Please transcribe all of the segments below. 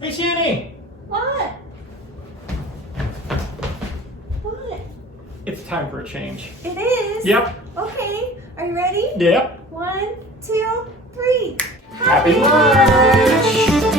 Hey, Shanny! What? What? It's time for a change. It is? Yep. Okay. Are you ready? Yep. 1, 2, 3. Happy lunch!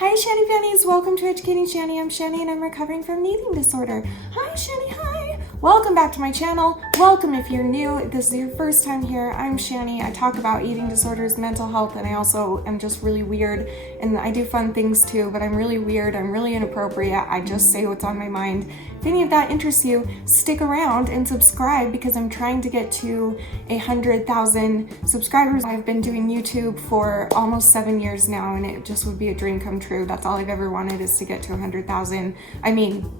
Hi, Shanny Fannies. Welcome to Educating Shanny. I'm Shanny and I'm recovering from an eating disorder. Hi, Shanny. Hi. Welcome back to my channel. Welcome if you're new. This is your first time here. I'm Shanny. I talk about eating disorders, mental health, and I also am just really weird. And I do fun things too, but I'm really weird. I'm really inappropriate. I just say what's on my mind. If any of that interests you, stick around and subscribe because I'm trying to get to 100,000 subscribers. I've been doing YouTube for almost 7 years now, and it just would be a dream come true. That's all I've ever wanted, is to get to 100,000. I mean,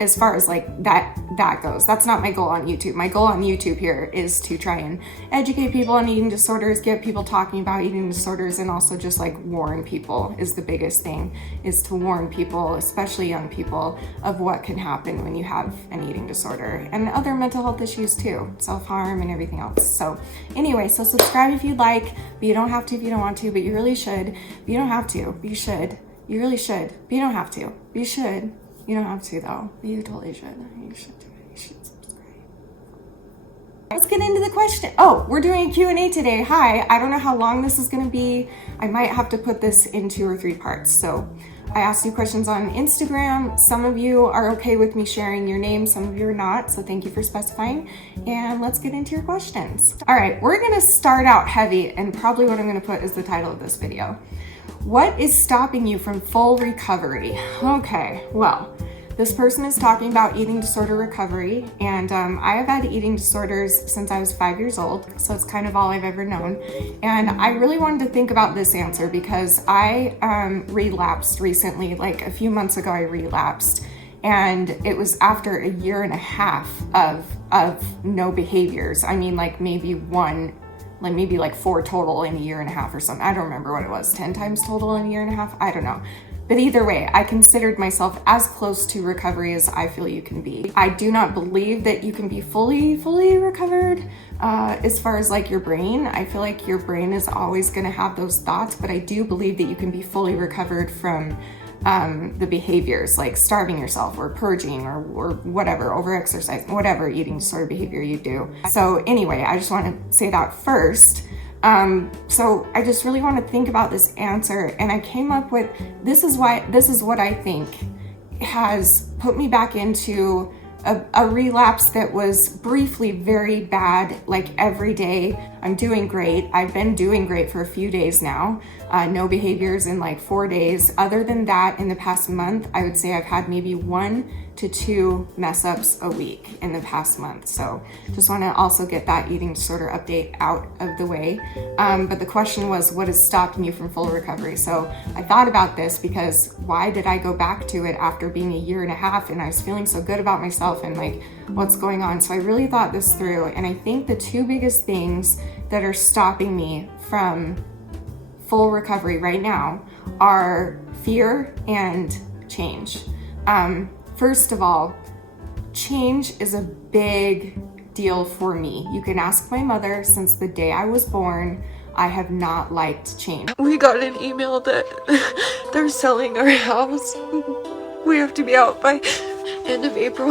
as far as like that goes, that's not my goal on YouTube. My goal on YouTube here is to try and educate people on eating disorders, get people talking about eating disorders, and also just like warn people is the biggest thing, is to warn people, especially young people, of what can happen when you have an eating disorder and other mental health issues too, self-harm and everything else. So anyway, so subscribe if you'd like, but you don't have to if you don't want to, but you really should. But you don't have to, but you should. You really should, but you don't have to, but you should. You don't have to though, but you totally should. You should do it. You should subscribe. Let's get into the question. Oh, we're doing a Q&A today. Hi, I don't know how long this is gonna be. I might have to put this in 2 or 3 parts. So I asked you questions on Instagram. Some of you are okay with me sharing your name, some of you are not. So thank you for specifying. And let's get into your questions. All right, we're gonna start out heavy, and probably what I'm gonna put is the title of this video. What is stopping you from full recovery? Okay, well, this person is talking about eating disorder recovery, and I have had eating disorders since I was 5 years old, so it's kind of all I've ever known. And I really wanted to think about this answer because I relapsed recently, like a few months ago I relapsed, and it was after a year and a half of no behaviors. I mean, like maybe 4 total in a year and a half or something. I don't remember what it was, 10 times total in a year and a half? I don't know. But either way, I considered myself as close to recovery as I feel you can be. I do not believe that you can be fully recovered as far as like your brain. I feel like your brain is always gonna have those thoughts, but I do believe that you can be fully recovered from the behaviors like starving yourself or purging or whatever, overexercising, whatever eating disorder behavior you do. So anyway, I just want to say that first. So I just really want to think about this answer, and I came up with, this is what I think has put me back into a relapse that was briefly very bad, like every day. I'm doing great. I've been doing great for a few days now. No behaviors in like 4 days. Other than that, in the past month, I would say I've had maybe 1 to 2 mess ups a week in the past month. So just want to also get that eating disorder update out of the way. But the question was, what is stopping you from full recovery? So I thought about this because why did I go back to it after being a year and a half and I was feeling so good about myself and like what's going on? So I really thought this through, and I think the 2 biggest things that are stopping me from full recovery right now are fear and change. First of all, change is a big deal for me. You can ask my mother. Since the day I was born, I have not liked change. We got an email that they're selling our house. We have to be out by end of April.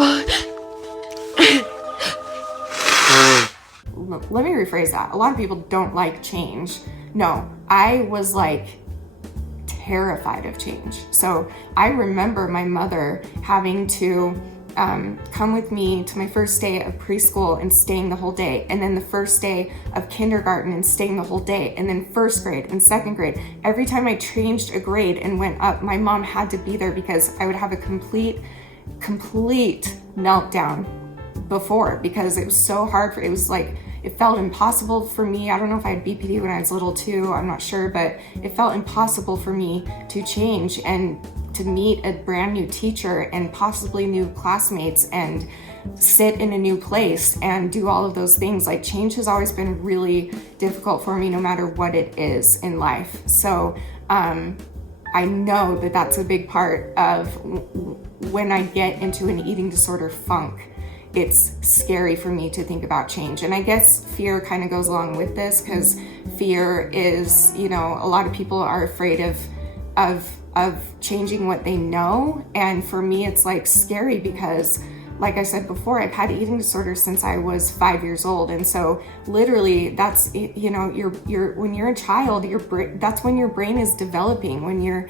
Let me rephrase that. A lot of people don't like change. No, I was like terrified of change. So I remember my mother having to come with me to my first day of preschool and staying the whole day, and then the first day of kindergarten and staying the whole day, and then first grade and second grade. Every time I changed a grade and went up, my mom had to be there because I would have a complete meltdown before, because it was so hard it was like, it felt impossible for me. I don't know if I had BPD when I was little too, I'm not sure, but it felt impossible for me to change and to meet a brand new teacher and possibly new classmates and sit in a new place and do all of those things. Like, change has always been really difficult for me, no matter what it is in life. So I know that that's a big part of when I get into an eating disorder funk. It's scary for me to think about change. And I guess fear kind of goes along with this, because fear is, you know, a lot of people are afraid of changing what they know. And for me, it's like scary because, like I said before, I've had eating disorders since I was 5 years old. And so literally that's, you know, when you're a child, that's when your brain is developing, when you're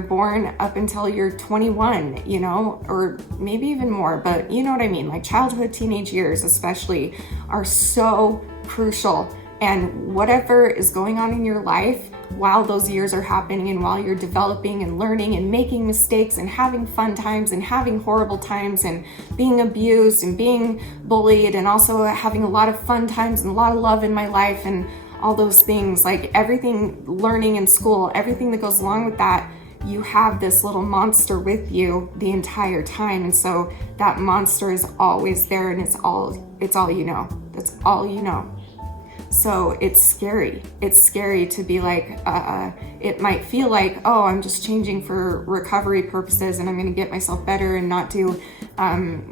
born up until you're 21, you know, or maybe even more, but you know what I mean? Like, childhood, teenage years especially are so crucial. And whatever is going on in your life while those years are happening, and while you're developing and learning and making mistakes and having fun times and having horrible times and being abused and being bullied, and also having a lot of fun times and a lot of love in my life and all those things, like everything, learning in school, everything that goes along with that, you have this little monster with you the entire time. And so that monster is always there, and it's all you know. That's all you know. So it's scary. It's scary to be like, it might feel like, oh, I'm just changing for recovery purposes and I'm going to get myself better and not do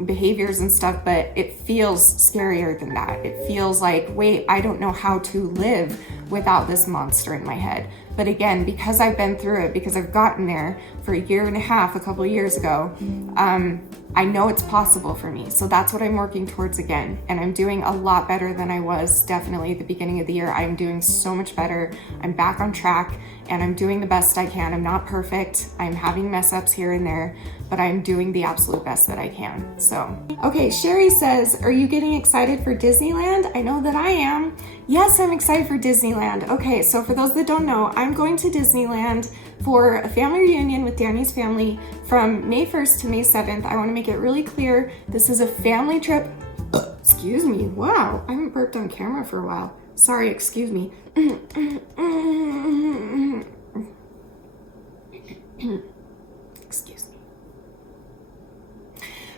behaviors and stuff. But it feels scarier than that. It feels like, wait, I don't know how to live without this monster in my head. But again, because I've been through it, because I've gotten there for a year and a half, a couple of years ago, I know it's possible for me. So that's what I'm working towards again. And I'm doing a lot better than I was definitely at the beginning of the year. I'm doing so much better. I'm back on track and I'm doing the best I can. I'm not perfect. I'm having mess ups here and there, but I'm doing the absolute best that I can. So, okay, Sherry says, are you getting excited for Disneyland? I know that I am. Yes, I'm excited for Disneyland. Okay, so for those that don't know, I'm going to Disneyland for a family reunion with Danny's family from May 1st to May 7th. I want to make it really clear, this is a family trip. Excuse me, wow, I haven't burped on camera for a while. Sorry, excuse me. Excuse me.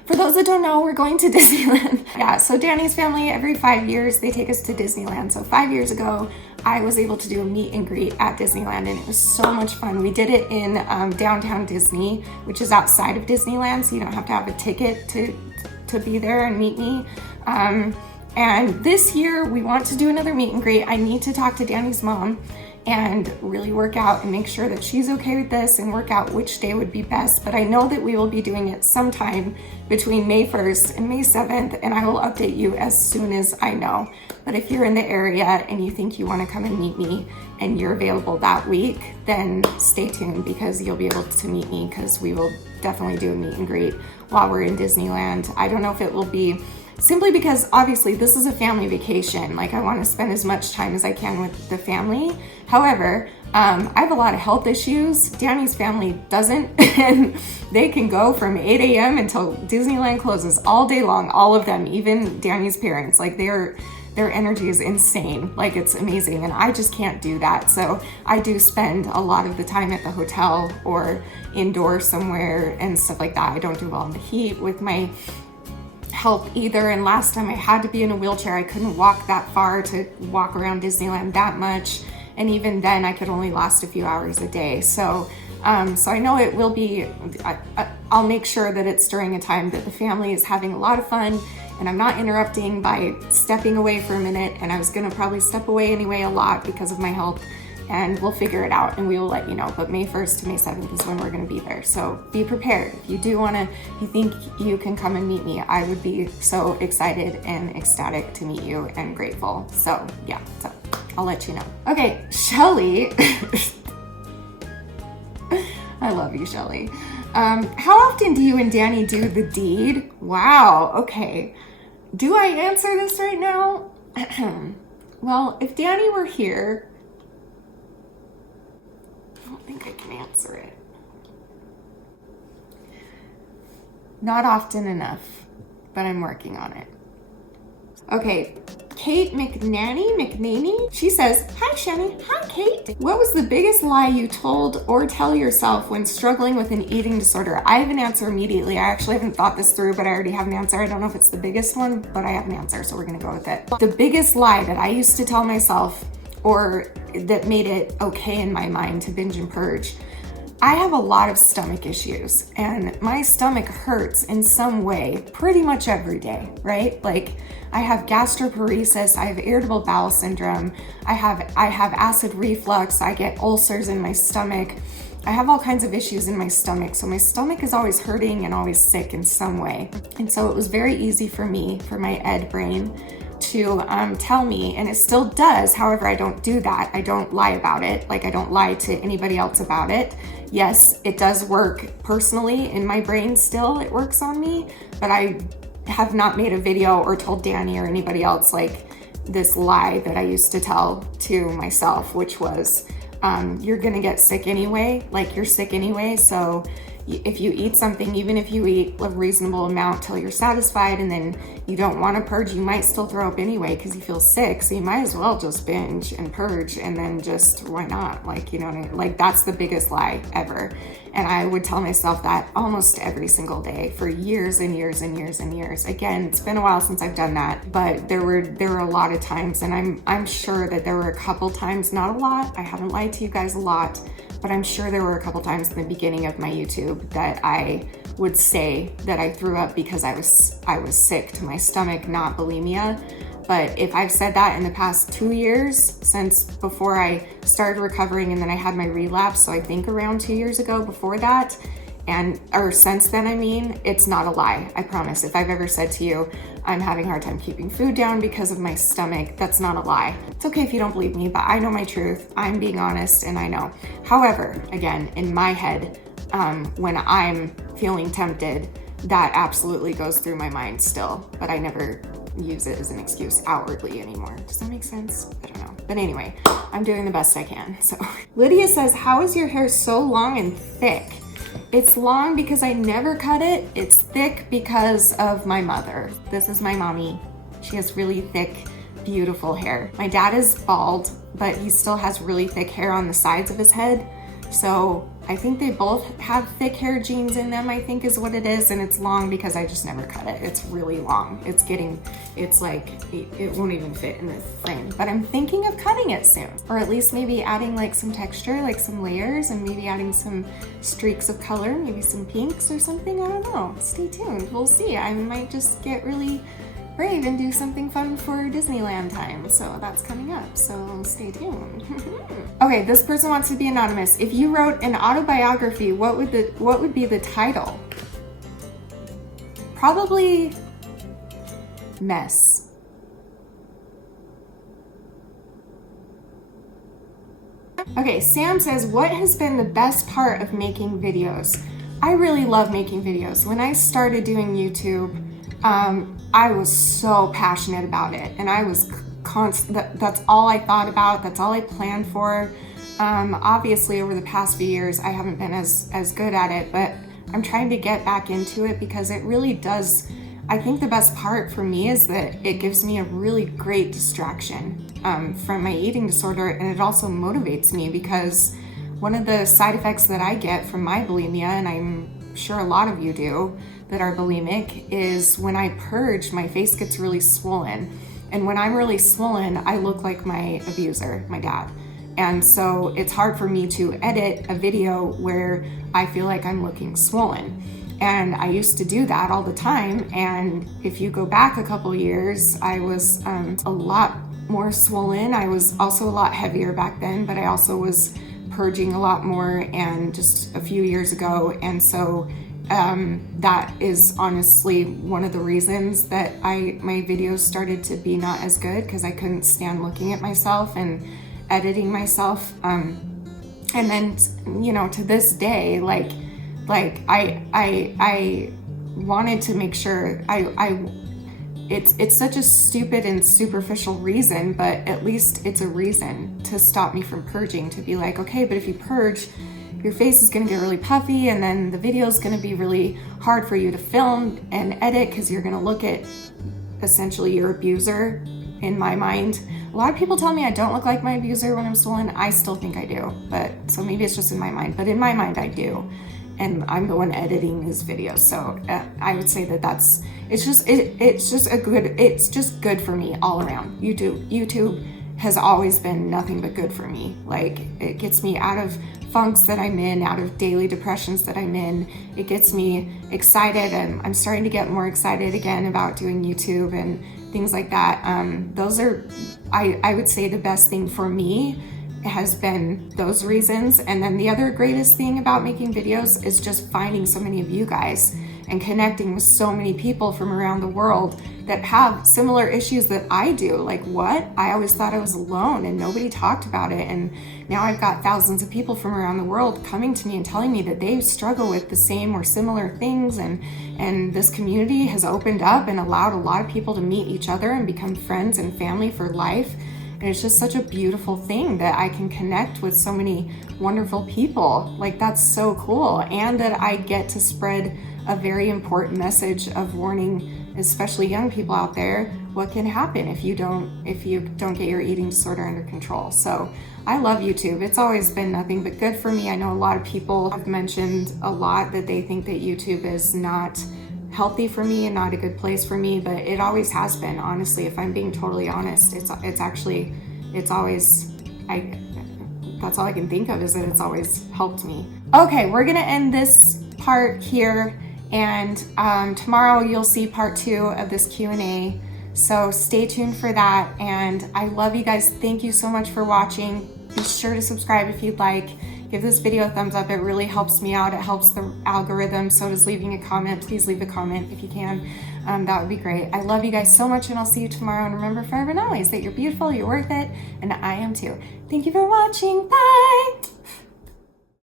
For those that don't know, we're going to Disneyland. Yeah, so Danny's family, every 5 years, they take us to Disneyland. So 5 years ago, I was able to do a meet and greet at Disneyland, and it was so much fun. We did it in downtown Disney, which is outside of Disneyland, so you don't have to have a ticket to be there and meet me. And this year, we want to do another meet and greet. I need to talk to Danny's mom and really work out and make sure that she's okay with this and work out which day would be best. But I know that we will be doing it sometime between May 1st and May 7th, and I will update you as soon as I know. But if you're in the area and you think you want to come and meet me and you're available that week, then stay tuned, because you'll be able to meet me, because we will definitely do a meet and greet while we're in Disneyland. I don't know if it will be, simply because obviously this is a family vacation. Like, I want to spend as much time as I can with the family. However, I have a lot of health issues. Danny's family doesn't, and they can go from 8 a.m. until Disneyland closes all day long, all of them, even Danny's parents. Like, their energy is insane. Like, it's amazing, and I just can't do that. So I do spend a lot of the time at the hotel or indoors somewhere and stuff like that. I don't do well in the heat with my health either, and last time I had to be in a wheelchair. I couldn't walk that far to walk around Disneyland that much, and even then I could only last a few hours a day. So I know it will be, I'll make sure that it's during a time that the family is having a lot of fun and I'm not interrupting by stepping away for a minute. And I was gonna probably step away anyway a lot because of my health, and we'll figure it out and we will let you know. But May 1st to May 7th is when we're gonna be there. So be prepared. If you do wanna, if you think you can come and meet me, I would be so excited and ecstatic to meet you and grateful. So yeah, so I'll let you know. Okay, Shelly. I love you, Shelly. How often do you and Danny do the deed? Wow, okay. Do I answer this right now? Well, if Danny were here, I don't think I can answer it. Not often enough, but I'm working on it. Okay, Kate McNaney, she says, "Hi Shani." Hi Kate. What was the biggest lie you told or tell yourself when struggling with an eating disorder? I have an answer immediately. I actually haven't thought this through, but I already have an answer. I don't know if it's the biggest one, but I have an answer, so we're gonna go with it. The biggest lie that I used to tell myself, or that made it okay in my mind to binge and purge, I have a lot of stomach issues, and my stomach hurts in some way pretty much every day, right? Like, I have gastroparesis, I have irritable bowel syndrome, I have acid reflux, I get ulcers in my stomach, I have all kinds of issues in my stomach, so my stomach is always hurting and always sick in some way. And so it was very easy for me, for my ed brain, to tell me, and it still does. However, I don't do that. I don't lie about it. Like, I don't lie to anybody else about it. Yes, it does work personally in my brain still. It works on me, but I have not made a video or told Danny or anybody else like this lie that I used to tell to myself, which was, you're gonna get sick anyway. Like, you're sick anyway, so if you eat something, even if you eat a reasonable amount till you're satisfied and then you don't want to purge, you might still throw up anyway because you feel sick. So you might as well just binge and purge, and then just, why not? Like, you know what I mean? Like, that's the biggest lie ever. And I would tell myself that almost every single day for years and years and years and years. Again, it's been a while since I've done that, but there were a lot of times, and I'm sure that there were a couple times, not a lot. I haven't lied to you guys a lot, but I'm sure there were a couple times in the beginning of my YouTube that I would say that I threw up because I was sick to my stomach, not bulimia. But if I've said that in the past 2 years, since before I started recovering and then I had my relapse, so I think around 2 years ago before that, or since then, I mean, it's not a lie, I promise. If I've ever said to you, I'm having a hard time keeping food down because of my stomach, that's not a lie. It's okay if you don't believe me, but I know my truth. I'm being honest, and I know. However, again, in my head, when I'm feeling tempted, that absolutely goes through my mind still, but I never use it as an excuse outwardly anymore. Does that make sense? I don't know. But anyway, I'm doing the best I can. So Lydia says, how is your hair so long and thick? It's long because I never cut it. It's thick because of my mother. This is my mommy. She has really thick, beautiful hair. My dad is bald, but he still has really thick hair on the sides of his head. So I think they both have thick hair genes in them, I think is what it is. And it's long because I just never cut it. It's really long. It's like, it won't even fit in the frame. But I'm thinking of cutting it soon. Or at least maybe adding like some texture, like some layers, and maybe adding some streaks of color, maybe some pinks or something. I don't know. Stay tuned. We'll see. I might just get really brave and do something fun for Disneyland time. So that's coming up, so stay tuned. Okay, this person wants to be anonymous. If you wrote an autobiography, what would be the title? Probably Mess. Okay, Sam says, what has been the best part of making videos? I really love making videos. When I started doing YouTube, I was so passionate about it, and I was that's all I thought about, that's all I planned for. Obviously over the past few years I haven't been as good at it, but I'm trying to get back into it because it really does. I think the best part for me is that it gives me a really great distraction from my eating disorder, and it also motivates me because one of the side effects that I get from my bulimia, and I'm sure a lot of you do that are bulimic, is when I purge, my face gets really swollen. And when I'm really swollen, I look like my abuser, my dad. And so it's hard for me to edit a video where I feel like I'm looking swollen. And I used to do that all the time. And if you go back a couple years, I was a lot more swollen. I was also a lot heavier back then, but I also was purging a lot more, and just a few years ago. And so that is honestly one of the reasons that my videos started to be not as good, because I couldn't stand looking at myself and editing myself. And then, you know, to this day, like, Like I wanted to make sure it's such a stupid and superficial reason, but at least it's a reason to stop me from purging, to be like, okay, but if you purge, your face is gonna get really puffy, and then the video is gonna be really hard for you to film and edit because you're gonna look at essentially your abuser. In my mind, a lot of people tell me I don't look like my abuser when I'm swollen. I still think I do, but so maybe it's just in my mind, but in my mind I do, and I'm the one editing his videos. So I would say that it's just good for me all around. YouTube has always been nothing but good for me. Like, it gets me out of funks that I'm in, out of daily depressions that I'm in. It gets me excited, and I'm starting to get more excited again about doing YouTube and things like that. Those are, I would say, the best thing for me has been those reasons. And then the other greatest thing about making videos is just finding so many of you guys and connecting with so many people from around the world that have similar issues that I do. Like, what? I always thought I was alone and nobody talked about it. And now I've got thousands of people from around the world coming to me and telling me that they struggle with the same or similar things. And this community has opened up and allowed a lot of people to meet each other and become friends and family for life. And it's just such a beautiful thing that I can connect with so many wonderful people. Like, that's so cool. And that I get to spread a very important message of warning, especially young people out there, what can happen if you don't get your eating disorder under control. So I love YouTube. It's always been nothing but good for me. I know a lot of people have mentioned a lot that they think that YouTube is not healthy for me and not a good place for me, but it always has been. Honestly, if I'm being totally honest, that's all I can think of, is that it's always helped me. Okay, we're gonna end this part here, and tomorrow you'll see part 2 of this Q&A. So stay tuned for that, and I love you guys. Thank you so much for watching. Be sure to subscribe if you'd like. Give this video a thumbs up. It really helps me out. It helps the algorithm. So does leaving a comment. Please leave a comment if you can. That would be great. I love you guys so much, and I'll see you tomorrow. And remember forever and always that you're beautiful, you're worth it, and I am too. Thank you for watching. Bye.